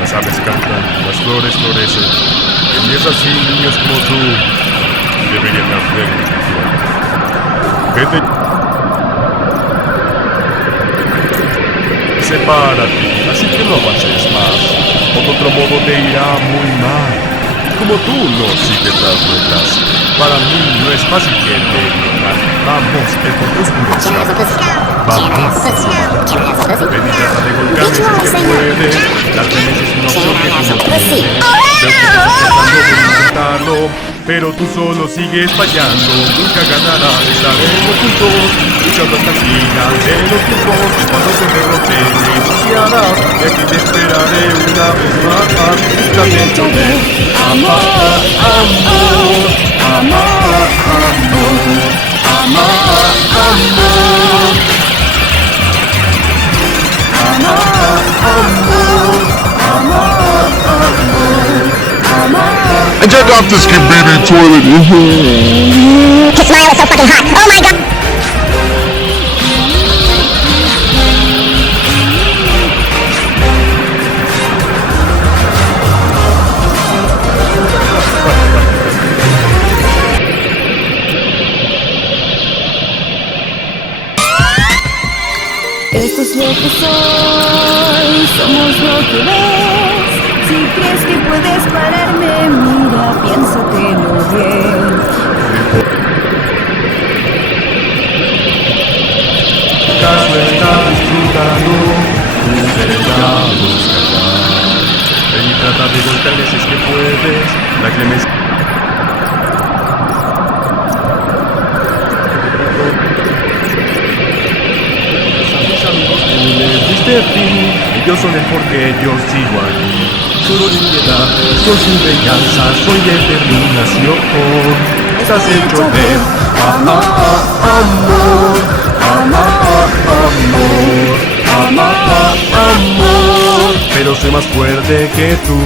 Las aves cantan, las flores florecen. Y es así, niños como tú deberían hacer vete. Sepárate, así que no avances más. O de otro modo te irá muy mal. Como tú no sigues las reglas, para mí no es fácil que te digan. Vamos, el porte oscurece. Vamos, ven y trata de golpearme si es que puedes. Las veces es una opción que tú no tienes. Veo que estás tratando de intentarlo, pero tú solo sigues fallando. Nunca ganarás, estaremos juntos, luchando hasta el final de los tiempos. Y cuando te derrotes, iniciarás, y aquí te esperaré una vez más. Lamento de amor, amor, amor, amor, amor, amor. I jerk off this convenient toilet. His smile is so fucking hot. Oh my god. Esto es lo que soy, somos lo que ves. Si crees que puedes pararme, mira, piénsatelo bien. ¿Acaso estás disfrutando tus pecados cantar? Ven y trata de golpearle si es que puedes. La clemencia. Ellos son el porqué yo sigo aquí. Soy piedad, soy su venganza, soy determinación. Estás hecho de amor, amor, amor, amor, amor, amor. Pero soy más fuerte que tú.